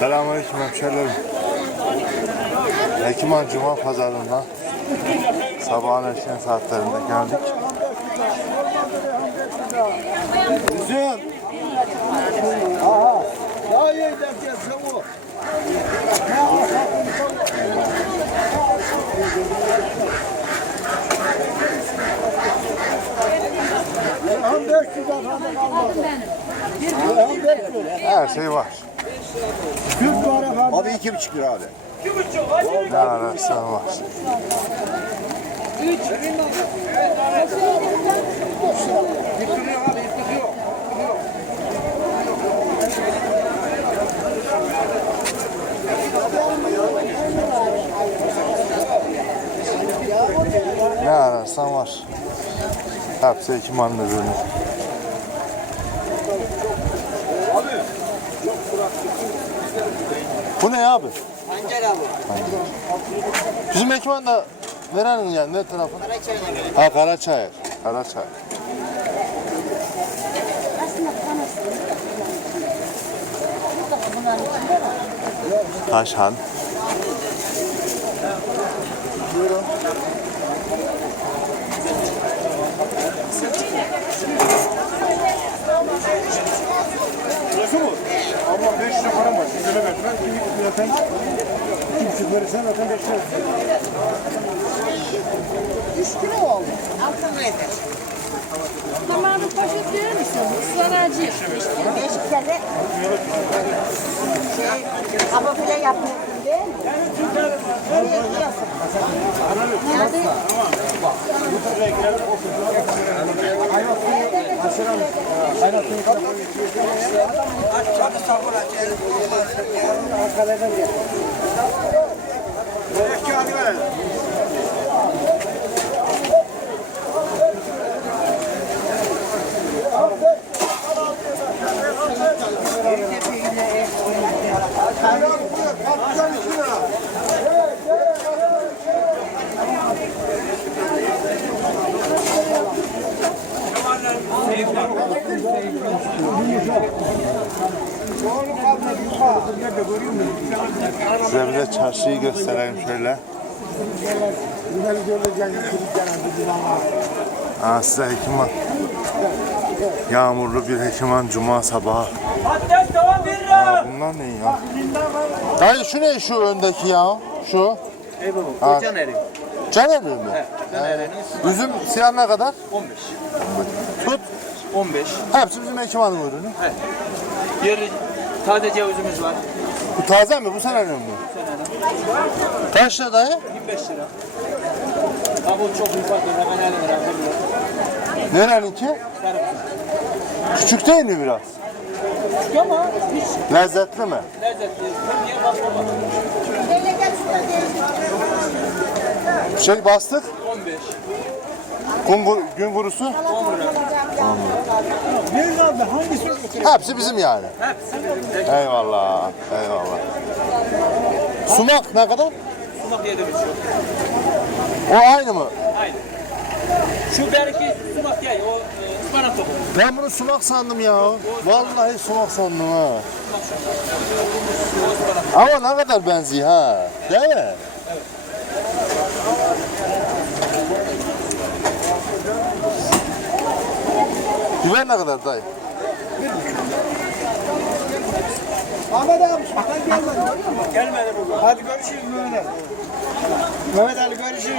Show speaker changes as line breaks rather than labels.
Selamünaleyküm hemşehrilerim. Ekiman Cuma pazarında sabahın erken saatlerinde geldik.
Güzel. Aha. Daha iyi denk gelse o. Hem 500 efendim kalmadı. Hem 500.
Her şey var.
40 var efendim.
Abi iki buçuk lira abi.
Ne ararsan var. Ne ararsan var. Hepsi Ekiman'ın ürünü. Bu ne abi?
Pancar abi.
Bizim Ekman da nerenin yani ne tarafı?
Karaçay'la geliyor.
Ha Karaçay. Karaçay. Taşhan.
Ama zaten kim buçuk verirsen zaten 5 lira.
3 kilo oldu. Altın eder.
Zamanı poşet verir misin? Islanacı.
Beşiktaş'ta şey, hava file yapıyorsun değil mi? Nereye gidiyorsun? Nerede? Ankara'dan gel. Kağıdı verelim. Thank you.
Size bir de çarşıyı göstereyim şöyle. Ha size Hekiman. Yağmurlu bir Hekiman Cuma sabahı. Ha, bunlar ne ya? Dayı şu ne şu öndeki ya? Şu.
Ey baba,
Ha.
kocan eri.
Caner mi?
Caner'in
Üzüm siyah ne kadar?
15.
Tut.
15.
Hepsi bizim Hekiman'ın ürünü.
Yeri sade cevizimiz var.
Bu taze mi? Bu senenin mi? Kaç lira dayı?
25 lira. Kabul çok ufak bir hemen 50 lira. 50 lira.
Nereninki? Küçük değil mi biraz?
Küçük ama hiç
Lezzetli mi?
lezzetli.
Şey bastık.
15.
Kum vur- gün vurusu.
10 lira.
Hepsi bizim yani.
Hepsi.
Eyvallah. Eyvallah. Sumak ne kadar?
Sumak 7 buçuk.
O aynı mı?
Aynı. Şu beriki sumak değil. O e, ıspanak topu.
Ben bunu sumak sandım ya. Vallahi sumak sandım ha. Ama ne kadar benziyor ha. Değil mi? Biber ne kadar dayı?
Ahmet abi sen gelmedin. Gelmedi bugün. Hadi görüşürüz Mehmet Ali. Mehmet Ali görüşürüz.